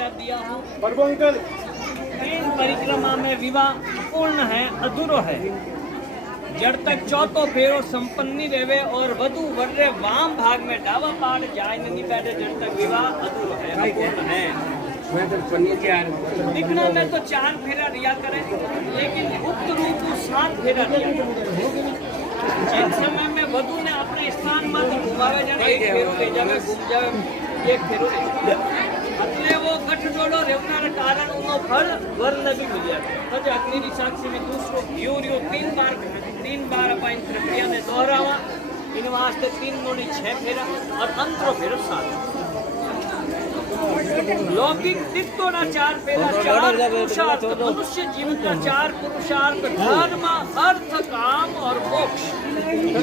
आशीर्वाद दिया हूँ। तीन परिक्रमा में विवाह पूर्ण है, अधूरो है। जड़ तक चौथो फेरो संपन्नी रेवे और वधु वर्रे वाम भाग में डावा पाड़ जाय नहीं बैठे, जड़ तक विवाह अधूरो है, अपूर्ण है। दिखना में तो 4 फेरा रिया करे, लेकिन गुप्त रूप 7 फेरा रिया करे। जिस समय में वधु ने अपने स्थान में घुमावे जाने, एक फेरो ले जावे, घूम जावे, एक फेरो ले जावे, એટલે वो गठजोड़ो रेवनार कारण उनो फल वर लगी मिलिया तो अग्नि की साक्षी में दूसरो यूरियो 3 बार अपन प्रक्रिया ने दोहरावा। इन वास्ते 3 गुणी 6 फेरा और अंतरो फेरो 7। लौकिक दिक्तोना 4 फेरा, 4 पुरुषार्थ, मनुष्य जीवन का 4 पुरुषार्थ, धर्म अर्थ काम और मोक्ष।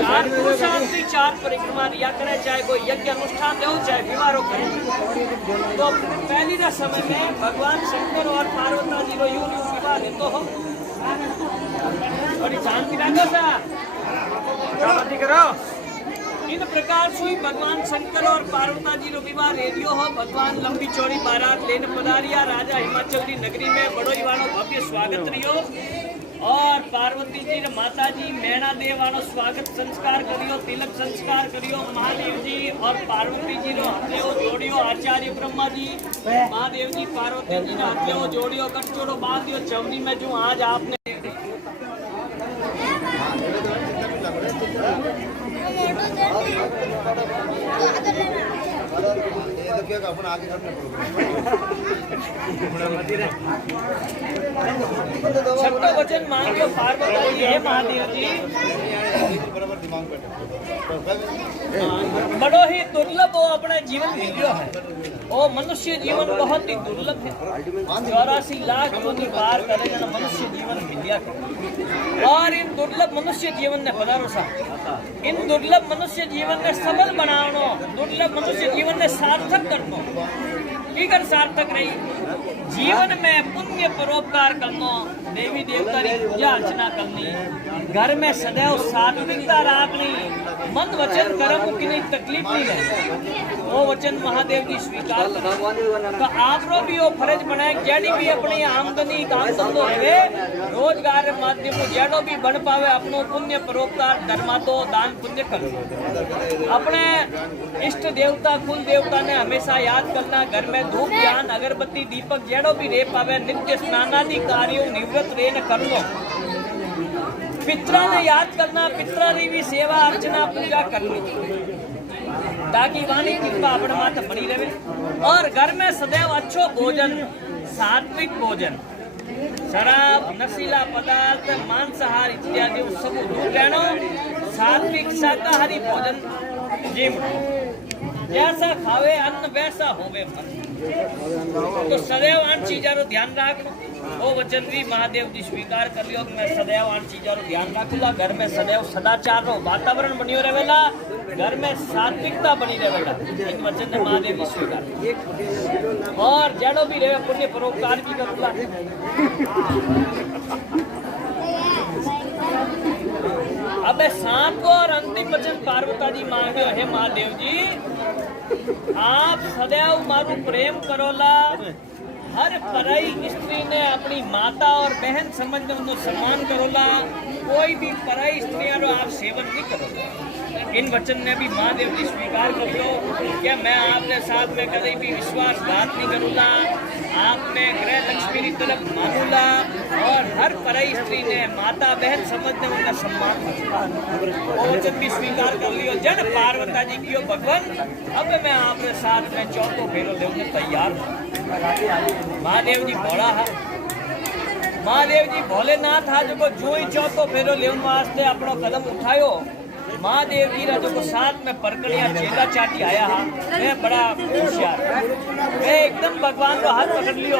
4 पुरुषार्थ की 4 परिक्रमा रिया करे, चाहे कोई यज्ञ अनुष्ठान हो, चाहे विवाह करे। तो पहली ना समय में भगवान शंकर और पार्वती जी को यूं विवाह लेतो हो और शांति रखो सा शांति करो। इन प्रकार से भगवान शंकर और पार्वती जी रो विवाह रेडियो हो। भगवान लंबी चौड़ी बारात लेने पधारिया। राजा हिमाचल की नगरी में बड़ोई वालों भव्य स्वागत रियो और पार्वती जी रे माता जी मैणा देव वालों स्वागत संस्कार करियो, तिलक संस्कार करियो। महादेव जी और पार्वती जी रो हथेओ जोड़ियो, आचार्य ब्रह्मा जी महादेव जी पार्वती जी रो हथेओ जोड़ियो, कटचोड़ो बांधियो चवनी में जो आज आपने छठो वचन मांगो पार्वती जी, हे महादेव जी बड़ो ही दुर्लभ वो अपने जीवन मिलियो है। वो मनुष्य जीवन बहुत ही दुर्लभ है। 84 लाख योनि पार करे जन मनुष्य जीवन मिलिया और इन दुर्लभ मनुष्य जीवन ने भरोसा, इन दुर्लभ मनुष्य जीवन ने सबल बनावनो, दुर्लभ मनुष्य जीवन ने सार्थक करनो। फिकर सार्थक रही जीवन में पुण्य परोपकार करनो, देवी देवता की पूजा अर्चना करनी, घर में सदैव सात्विकता रखनी, मन वचन कर्म की नहीं तकलीफ नहीं है, वो वचन महादेव जी स्वीकार तो आप रो भी वो फर्ज बनाए जेडी भी अपनी आमदनी काम धंधो है रोजगार माध्यम जेडो भी बन पावे अपनो पुण्य परोपकार धर्मा तो दान पुण्य करो। अपने इष्ट देवता कुल देवता ने हमेशा याद करना, घर में धूप ज्ञान अगरबत्ती दीपक जेडो भी रे पावे नित्य स्नानादि कार्यों निवृत्त रे न कर लो। पितरा ने याद करना, पितरा की भी सेवा अर्चना पूजा करनी ताकि वाणी कृपा अपने माता बनी रहे। और घर में सदैव अच्छो भोजन, सात्विक भोजन, शराब नशीला पदार्थ मांसाहार इत्यादि सब दूर रहना, सात्विक शाकाहारी भोजन जीव जैसा खावे अन्न वैसा होवे मन। तो सदैव आन चीजा रो ध्यान रखो। वो वचन भी महादेव जी स्वीकार कर लियो, मैं सदैव आन चीजा रो ध्यान रखूला। घर में सदैव सदाचार रो वातावरण बनियो रहेला, घर में सात्विकता बनी रहेला। इन वचन ने महादेव जी स्वीकार और जड़ो भी रहे पुण्य परोपकार भी करूला। अब 7 और अंतिम वचन पार्वती जी मांगे, हे महादेव जी आप सदैव मारू प्रेम करोला। हर पराई स्त्री ने अपनी माता और बहन समझ में उनको सम्मान करोला। कोई भी पराई स्त्रियों रो आप सेवन नहीं करोगे। इन वचन ने भी महादेव जी स्वीकार कर लो कि मैं आपने साथ में कभी भी विश्वासघात नहीं करूँगा, आपने गृह लक्ष्मी की तरफ मानूला और हर पराई स्त्री ने माता बहन समझने उनका सम्मान वो वचन भी स्वीकार कर लियो। जन पार्वती जी कियो भगवान अब मैं आपने साथ में चौथो फेरो लेने तैयार हूँ। महादेव जी भोला है, महादेव जी भोलेनाथ है जो ही चौथो फेरो लेने वास्ते अपना कदम उठायो। महादेव जी रा जो साथ में परकड़िया चेला चाटी आया हा, मैं बड़ा होशियार, मैं एकदम भगवान को हाथ पकड़ लियो,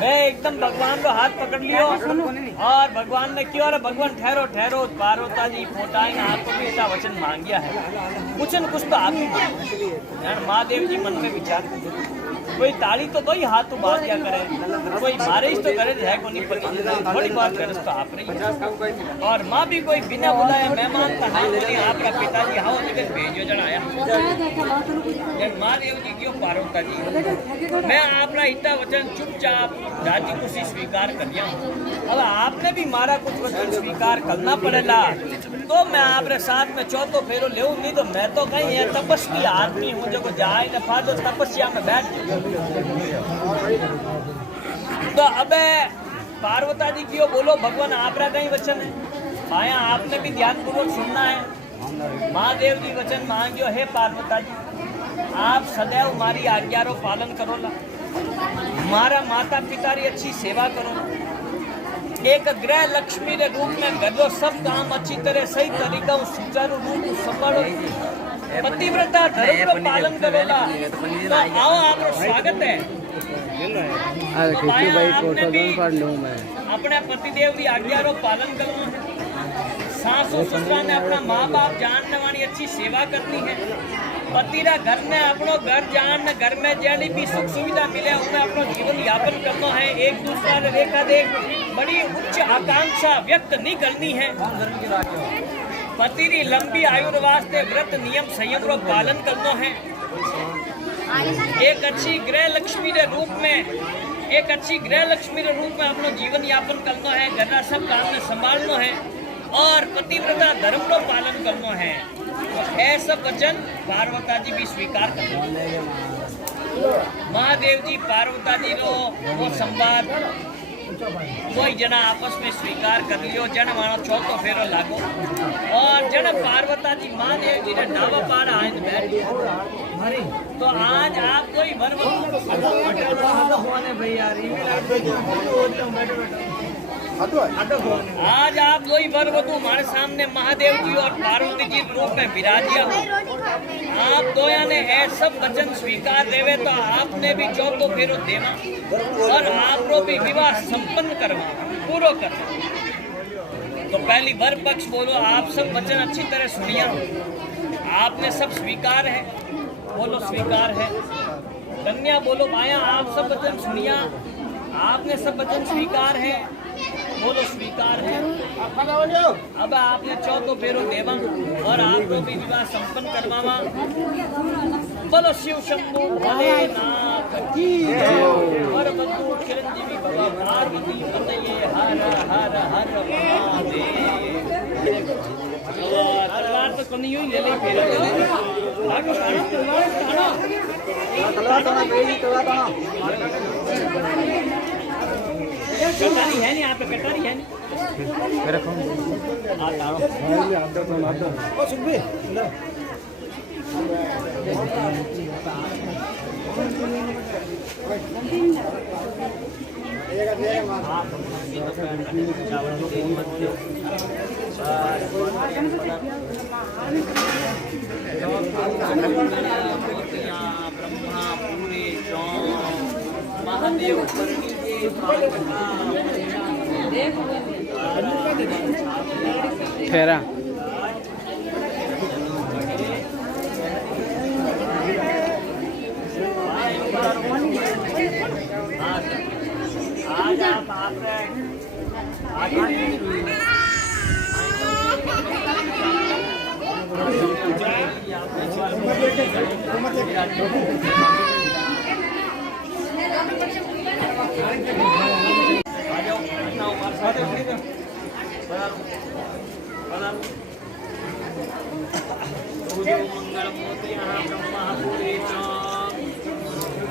मैं एकदम भगवान को हाथ पकड़ लियो और भगवान ने क्यों भगवान ठहरो ठहरो पार्वती जी फोटाई ने आपको भी ऐसा वचन मांग गया है, कुछ न कुछ तो आप ही मांगो। महादेव जी मन में विचार कोई ताली तो दो ही हाथ तो बात क्या करे, कोई मारे तो करे है को नहीं पता, थोड़ी बात करे तो आप रही। और माँ भी कोई बिना बुलाए मेहमान का हाल बोली आपका पिताजी हाउ निकल भेजो जनाया जन माँ देव जी क्यों पार्वता जी मैं आपका इतना वचन चुपचाप राजी खुशी स्वीकार कर दिया। अब आपने भी मारा कुछ वचन स्वीकार करना पड़ेगा तो मैं आपके साथ में चौथो फेरो ले, नहीं तो मैं तो कहीं है तपस्वी आदमी हूँ जो जाए न फादो तपस्या में बैठ। तो अब पार्वता जी क्यों बोलो भगवान आपका कहीं वचन है आया आपने भी ध्यान पूर्वक सुनना है। महादेव जी वचन मांगियो है पार्वता जी आप सदैव हमारी आज्ञा रो पालन करो ला, हमारा माता पिता री अच्छी सेवा करो, एक गृह लक्ष्मी के रूप में घर सब काम अच्छी तरह सही तरीका सुचारू रूप संभालो, पतिव्रता धर्म का पालन करोगा। तो आओ आपका स्वागत है। तो आपने भी अपने पतिदेव की आज्ञा रो पालन करना है, सासू ससुरा ने अपना माँ बाप जानने वाली अच्छी सेवा करनी है, पतिरा घर में अपनो घर जान घर में जैसी भी सुख सुविधा मिले उनमें अपना जीवन यापन करना है। एक दूसरा रेखा देख बड़ी उच्च आकांक्षा व्यक्त नहीं करनी है। पति री लंबी आयु वास्ते व्रत नियम संयम रो पालन करना है। एक अच्छी गृह लक्ष्मी के रूप में अपना जीवन यापन करना है, घर सब काम में संभालना है और पतिव्रता धर्म रो पालन करना है। ऐसा वचन पार्वता जी भी स्वीकार करना। महादेव जी पार्वता जी रो वो संवाद कोई जना आपस में स्वीकार कर लियो, जन मानो चौथो फेरो लागो और जन पार्वता जी महादेव जी ने नावा पाड़ा आज बैठ। तो आज आप कोई आज आप दो ही वर वधू हमारे सामने महादेव जी और पार्वती जी रूप में विराजिया हो। आप दोया ने ऐसा वचन स्वीकार देवे तो आपने भी चौथो फेरो देना और आपको भी विवाह संपन्न करवा पूरा करना। तो पहली वर पक्ष बोलो आप सब वचन अच्छी तरह सुनिया, आपने सब स्वीकार है बोलो स्वीकार है। कन्या बोलो माया आप सब वचन सुनिया, आपने सब वचन स्वीकार है बोलो स्वीकार है। अब आपने चौथो फेरो देवा और आपको भी विवाह संपन्न करवावा। बोलो शिव शंभु भोलेनाथ की जय। और बंधु चिरंजीवी बाबा पार्वती पतये हर हर हर महादेव। तलवार तो कनी ही ले ले फेरा कटारी है नहीं, यहाँ पे कटारी है नहीं। ब्रह्मा पूरे महादेव ठहरा आज आप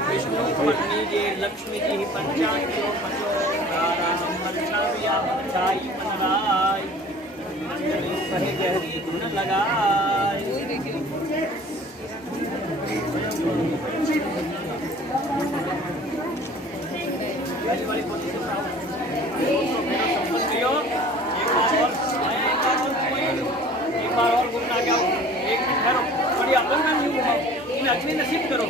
विष्णु पन्नी लक्ष्मी जी पंचायत गहरी धुन लगाए। एक बार और घूमना क्या हो, एक मिनट ठहरो, बड़ी अपन ना नहीं घुमाओ, इन अग्नि नसीब करो।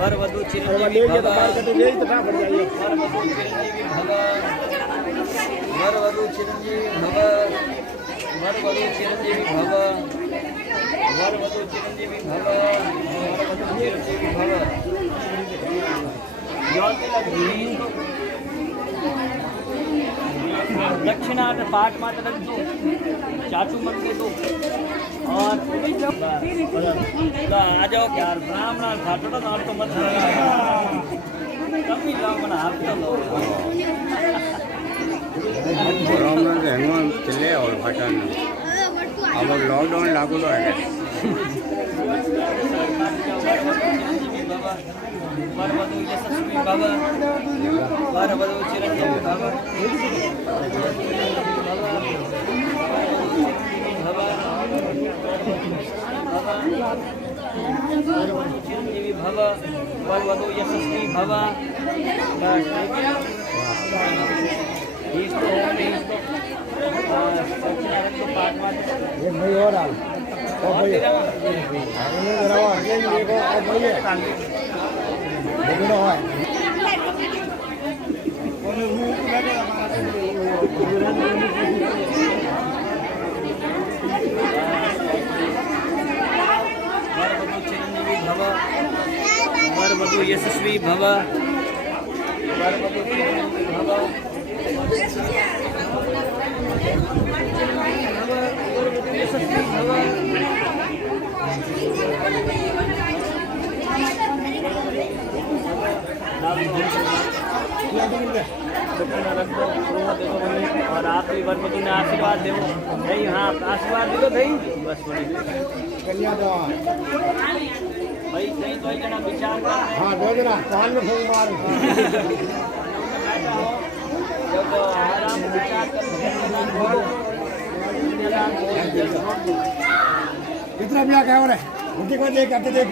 वरवधु चिरंजीवी भव, वरवधु चिरंजीवी भव, वरवधु चिरंजीवी भव, वरवधु चिरंजीवी भव, वरवधु चिरंजीवी भव। दक्षिणार्थ पाठ मात्र रख दो, चाचू मत दे दो और आ जाओ यार ब्राह्मण खाटो तो आप तो मत कभी लाओ मना आप तो लो ब्राह्मण के हेंगन चले और भटन अब लॉकडाउन लागू तो है वरवधु यशस्वी भव, वरवधु चिरंजीवी भव, चिरंजीवी भव, वरवधु यशस्वी भव। वरवधु यशस्वी भव, वरवधु चिरंजीवी भव, वरवधु यशस्वी भव। और आप भी वरवधु ने आशीर्वाद दो भाई, हाँ आशीर्वाद दो भाई बस भाई सही तो जना विचार कर हाँ दो जना कान में फूंक मार जब आराम विचार कर इतना भी क्या हो रहा है उनकी को देख आते देख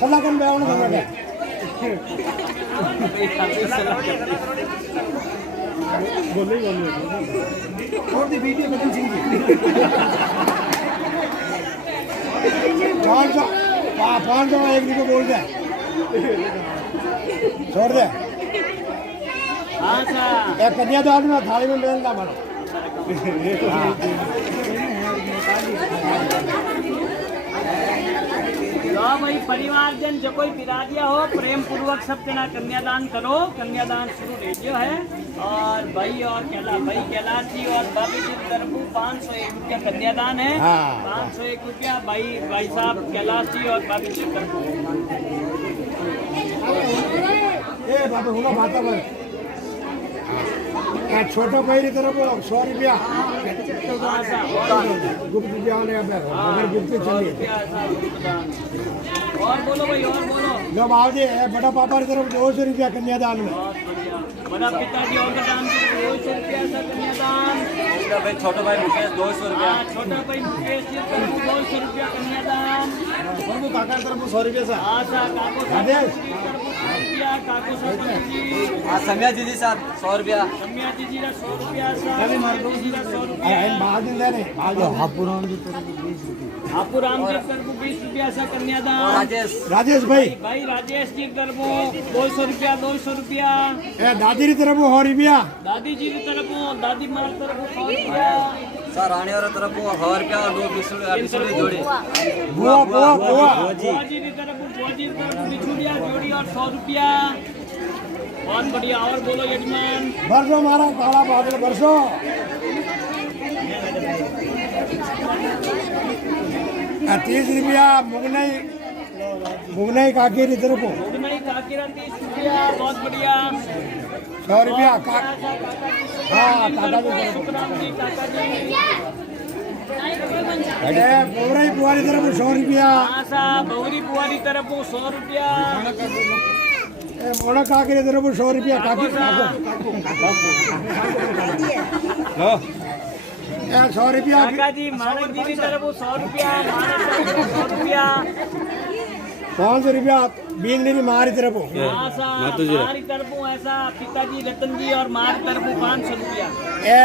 सलाह कर मैं उन्हें बोल रहा बोले और दी वीडियो बदल सिंह जी 500 एक भी को बोल दे छोड़ दे हाँ सर एक कन्यादान में थाली में मिलना मानो लो भाई परिवार जन जो कोई बिरादिया हो प्रेम पूर्वक सब जना कन्यादान करो। कन्यादान शुरू रेडियो है और भाई और भाई कैलाश जी और बाबी जी तरफ 501 रुपया कन्यादान है। 501 रुपया भाई साहब कैलाश जी और बाबी जी तरफ। ए बाबा हुआ माता भाई छोटा भाई की तरफ 100 रुपया गुप्त ज्ञान है अगर गुप्त चलिए और बोलो भाई और बोलो जब आओ जी बड़ा पापा की तरफ 200 रुपया कन्यादान में बड़ा पिताजी और दान 200 रुपया सा कन्यादान। भाई छोटा भाई मुकेश 200 रुपया, छोटा भाई मुकेश जी 200 रुपया कन्यादान। काका की तरफ 100 रुपया सा काको सम्या दीदी साथ 100 रुपया, सम्या दीदी 100 रुपया सा 100 रुपया हापुराम जी तरफ 20 रुपया सा कन्यादान। राजेश भाई राजेश जी तरफ 200 रुपया 200 रुपया। दादी की तरफ 100 रुपया दादी जी की तरफ दादी माँ तरफ 100 रुपया। सर आने वाला तरफ 100 रुपया और 2 बिछुड़े जोड़ी। बुआ बुआ जी की तरफ बिछुड़िया जोड़ी और 100 रुपया। बहुत बढ़िया और बोलो यजमान बरसों मारा काला बादल बरसों 30 रुपया मुगनई काकी की तरफ मुगनई काकी 30 रुपया। बहुत बढ़िया 100 रुपया हाँ काका जी काका जी बोरई बुआ की तरफ 100 रुपया बौरी बुआ की तरफ 100 रुपया। मोड़ा काकी की तरफ 100 रुपया काकी 100 रुपया काका जी मानक जी की तरफ 100 रुपया 100 रुपया। 500 रुपया बींगनी की मारी तरफ हाँ सा मारी तरफू ऐसा पिताजी रतन जी और मारी तरफू 500 रुपया। ए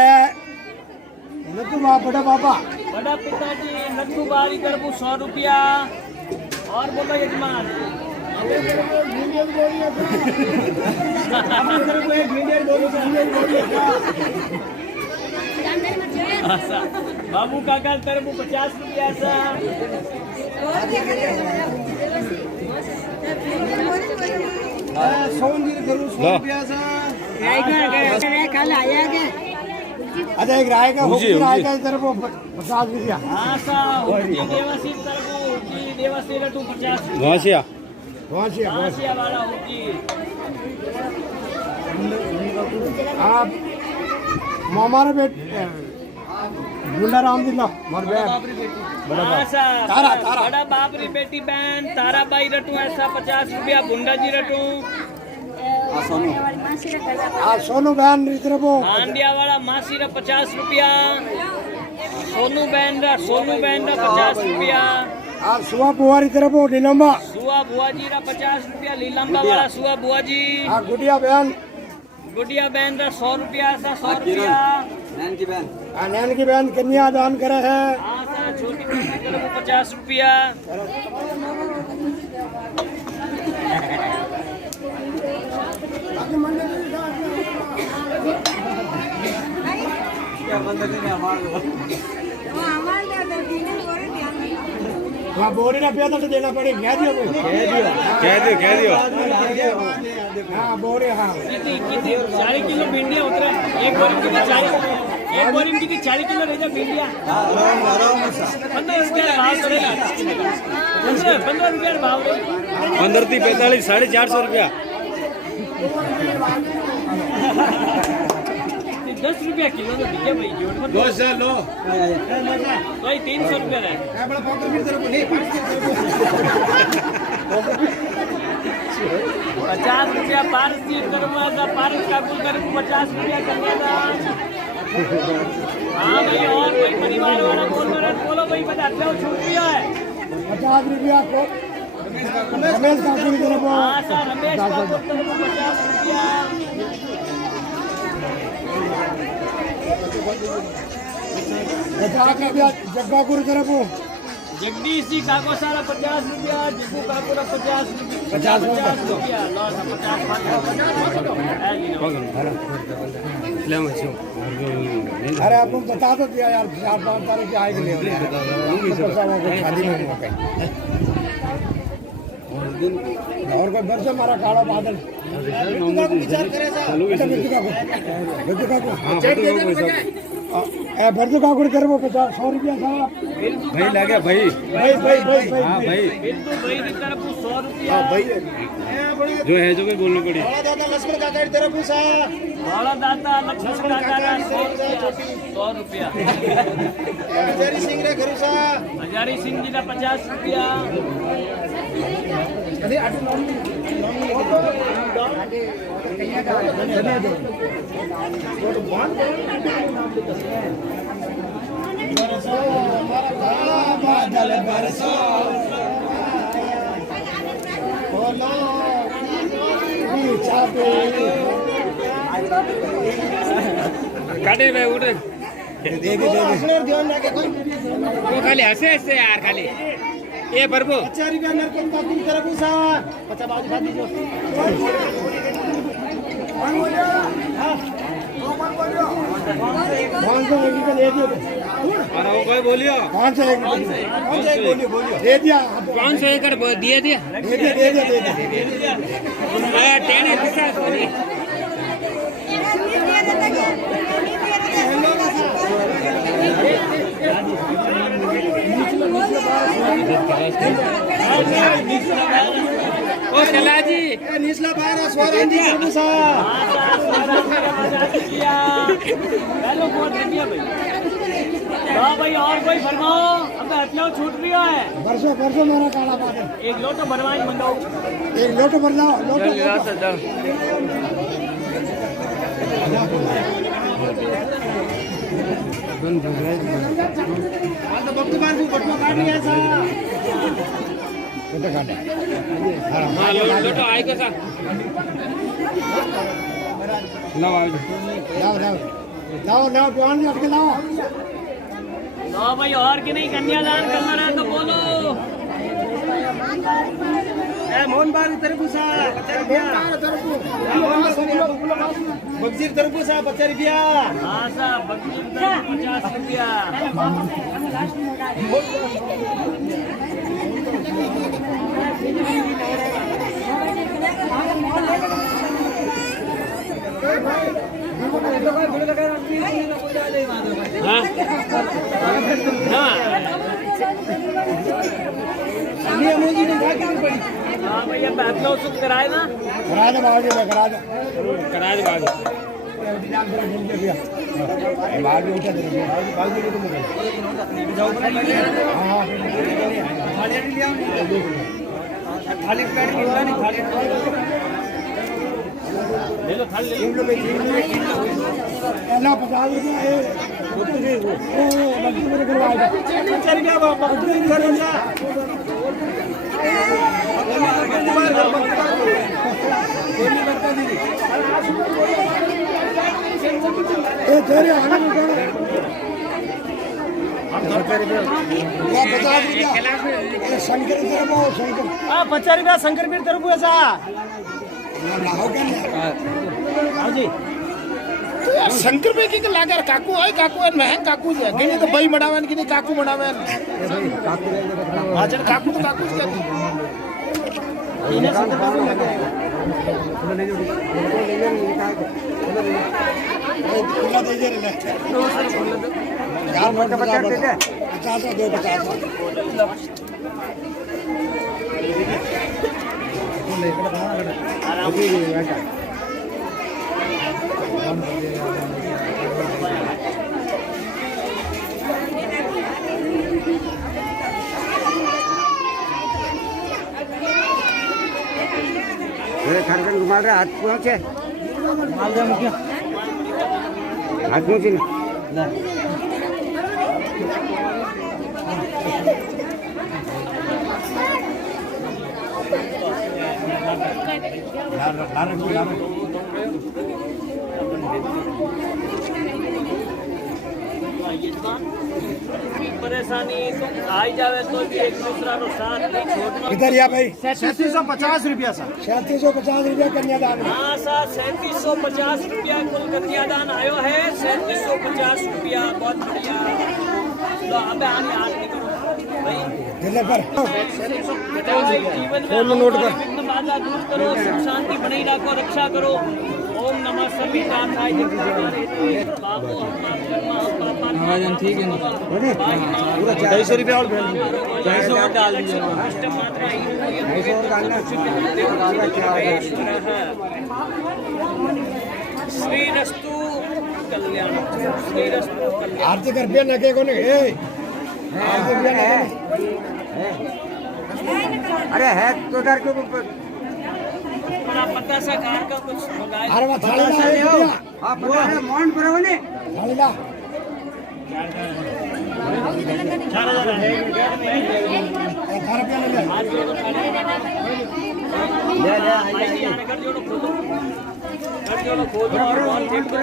नतु बड़ा पापा बड़ा पिताजी नत्थू बारी तरफू 100 रुपया। और बोलो यजमान ऐसा बाबू काका तरफू 50 रुपया ऐसा। अच्छा एक राय का हुक्की राय का तरफ 50 रुपया। हाँ सा हुक्की देवासी तरफू हुक्की देवासी रटू 50 रुपया। घासिया घासिया वाला हुक्की। आप मामारा बेट गुंडा राम दिला मर बे हाँ सा तारा, तारा। बड़ा बाबरी बेटी बहन तारा बाई रटू ऐसा 50 रुपया। बुंडा जी रटू सोनू बहन तरफ हांडिया वाला मासी रा 50 रुपया। सोनू बहन रा 50 रुपया। सुहा बुआरी तरफ नीलम्बा सुआ बुआ जी रा 50 रुपया। लीलम्बा वाला सुआ बुआ जी। गुड़िया बहन गुड़िया बहन रा 100 रुपया ऐसा 100 रुपया। नैन की बहन नैन की बहन कन्या दान करे है हाँ सा छोटी बहन की तरफ 50 रुपया। वहाँ बोरी ना पिया तो देना पड़ेगा कह दियो हाँ बोरी हाँ कितनी 40 किलो भिंडिया उतरा। एक बोरी में कितनी 40 किलो रह जा भिंडिया। 15 रुपया भाव करेगा। 15 रुपया भाव 15 થી 45 450 रुपया। 10 रुपया किलो तो बिके भाई जोड़ मत 200 लो भाई 300 रुपया रहे। 50 रुपया पारस जी करूँगा था। पारस का कुल करूँ 50 रुपया करना। हाँ भाई और कोई परिवार वाला बोल रहे बोलो भाई बताते हो छूट दिया है 50 रुपया को रमेश काकू की तरफ हाँ सर रमेश का कुल करूँ 50 रुपया। 50 रुपया जग्गापुर की तरफ जगदीश जी काको सारा 50 रुपया। जग्गू काको रा 50 रुपया। 50 रुपया लो सब 50 अरे आप लोग बता दो दिया यार 4-5 तारीख के आएंगे ले शादी में और कोई बरस हमारा काला बादल बर्दू काकुड़ कर वो 100 रुपया साहब भाई लगे भाई भाई भाई भाई हाँ भाई बिंदु भाई की तरफ 100 रुपया। जो है जो भी बोलना पड़ी बड़ा दाता लक्ष्मण काका रा 100 रुपया। हजारी सिंह जी का 50 रुपया। काटे भाई उठ वो खाली हंसे हंसे यार खाली ये प्रभु 50 रुपया नरकम का तुम तरफ सा 50 बाजू खा दीजिए कौन सा एक का ले दियो और वो कोई बोलियो कौन सा एक बोलियो दे दिया 500 एकड़ दिए दिया दे दिया टेने पिसा सॉरी ओ चला जी निचला बाहर स्वरान जी प्रभु सा हेलो कौन दे दिया भाई। हाँ भाई और कोई फरमाओ अब हथलो छूट रही है। वर्षों वर्षों मेरा काला बादल एक लोटो भरवाई मंगाओ। एक लोटो भर लाओ लोटो छोटे खाटे लोटो आए कैसा लाओ लाओ लाओ लाओ लाओ प्यान जी अटके लाओ लो भाई और कि नहीं कन्यादान करना है तो बोलो मोहन बाग तरबूजा 50 रुपया बगजीर तरबूजा 50 रुपया हाँ साहब बकरी 50 रुपया हाँ भैया बैठना उत्सुक कराए ना करा दे बाबू जी करा दे करा दे बाबू बाहर भी उठा दे हाँ खाली पेट मिलता नहीं खाली ले लो थाली ले लो अल्लाह 50 रुपया है ओ बच्चे मेरे करवाएगा 50 रुपया बाबा ए तेरे आने में कौन वो 50 रुपया शंकर तरफ शंकर हाँ 50 रुपया शंकरवीर तरबूजा लाओ क्या हाँ जी शंकर भाई की लागर काकू है महंग काकू है गिनी तो भाई मडावन गिनी काकू मडावन हाजर काकू तो काकू क्या खुला दे दे रे यार मोटा 50 दे दे 50 दो 50 खड़कन घुमा रहे हाथ पहुँचे हाथ पहुँचे ना परेशानी आई जावे तो भी एक दूसरा को साथ नहीं छोड़ना इधर या भाई 3750 रुपया सर 3750 रुपया कन्यादान हाँ साहब 3750 रुपया कुल कन्यादान आयो है 3750 रुपया बहुत बढ़िया तो अबे आगे आरती करो भाई दिल्ली पर जीवन में नोट कर विघ्न बाधा दूर करो सुख शांति बनाई रखो रक्षा करो ओम नमः सर्वहितार्थाय बाबू आवाज़ ठीक है ना पूरा 250 रुपया और 250 और डाल दीजिए श्रीरस्तु कल्याण श्रीरस्तु कल्याण आरती कर पे लगे को नहीं आरती पे लगे अरे है तो डर क्यों बड़ा पता सा कार का कुछ मंगाए अरे वो थाली ला आप वो है मोहन परवने थाली ला 4000 है 18 रुपया ले ले हाथ जोड़ो ले कर जोड़ो खोलो और बॉल फेंक दो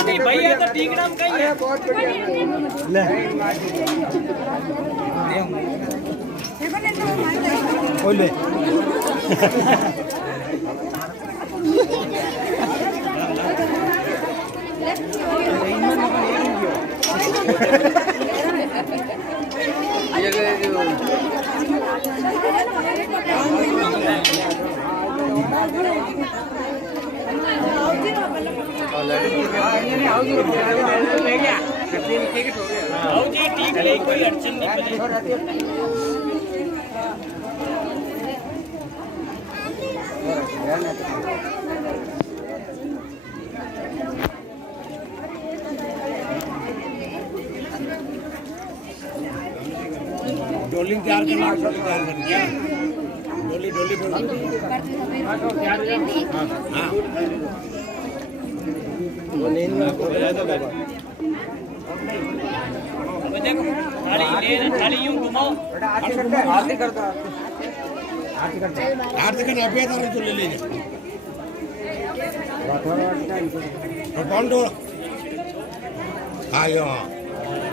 नहीं भैया तो ठीक नाम कहीं है बोले जी ठीक है कोई अड़चन नहीं डोली तैयार करना सब तैयार कर दिया डोली डोली पे अब देखो थाली ले थाली यूं घुमाओ आरती करता आरती करना पे तारे तो ले लीजिए और कौन डोल आयो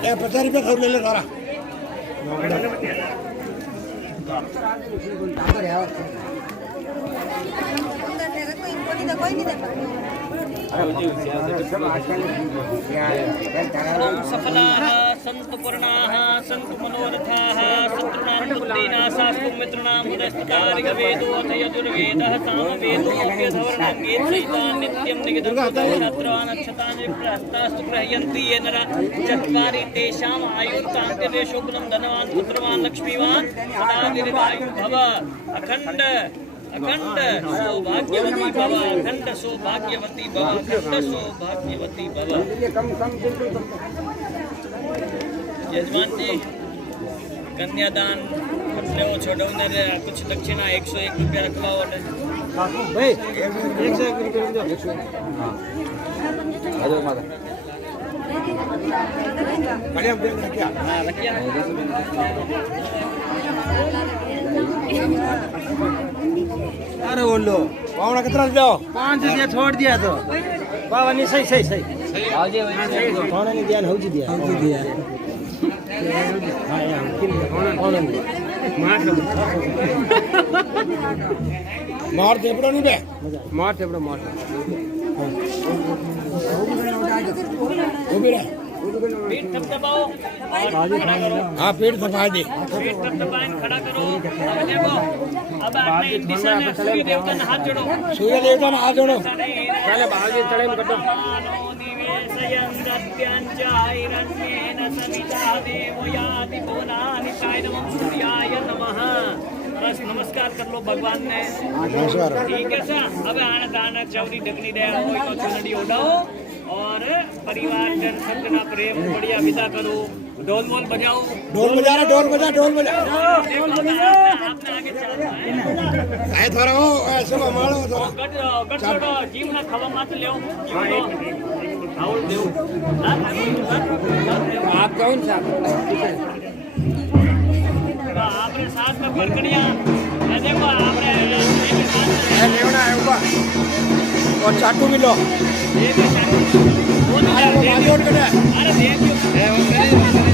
ये 50 रुपये खरीद ले ले सारा सफलाः सन्तु पूर्णाः सन्तु मनोरथाः शत्रूणां बुद्धिनाशास्तु मित्राणां हृदयस्फुटारिगवेदो अथ यजुर्वेदः सामवेदो अभ्यधवर्णां गीतसहितान् नित्यं निगदन्तो नक्षतानि प्रहस्तास्तु प्रहयन्ति ये नरा चत्वारि तेषाम् आयुर्तान्त्यदेशोकुलं धनवान् पुत्रवान् लक्ष्मीवान् सदा दीर्घायुर्भव अखण्ड सौभाग्यवती भव अखंड सौभाग्यवती भव अखंड सौभाग्यवती भव यजमान जी कन्यादान अपने वो छोड़ो ने कुछ दक्षिणा 101 रुपया रखवाओ भाई 101 रुपये दो आ जाओ माता बढ़िया क्या हाँ रखिए अरे बोलो पावना कितना दो 5 दिया छोड़ दिया तो बाबा नहीं सही सही सही आजे कौन नहीं दिया होजी दिया होजी दिया हां यार कौन नहीं मार दे पड़ो नहीं बे मार टेबड़ा मार वो भी रहा पेट दबाओ खड़ा करो हाँ पेट दबा दे पेट दबाएं खड़ा करो अब देखो अब आपने इस दिशा में सूर्य देवता ने हाथ जोड़ो सूर्य देवता ने हाथ जोड़ो पहले बाहर चढ़े में कटो बस नमस्कार कर लो भगवान ने नमस्कार ठीक है सर अब आना दाना चौरी डगनी दे हो चुनड़ी उड़ाओ और परिवार जन सतना प्रेम बढ़िया विदा करो ढोल मोल बजाओ ढोल बजा रहा ढोल बजा आपने आगे चलना है आए थोड़ा हो ऐसे मारो थोड़ा गट छोड़ो जीव ना खवा मत ले और देव आप कौन सा आपने साथ में फड़कड़िया देखो आपने लेवना है ऊपर और चाटू भी लो अरे अरे वो बाजू उठ के अरे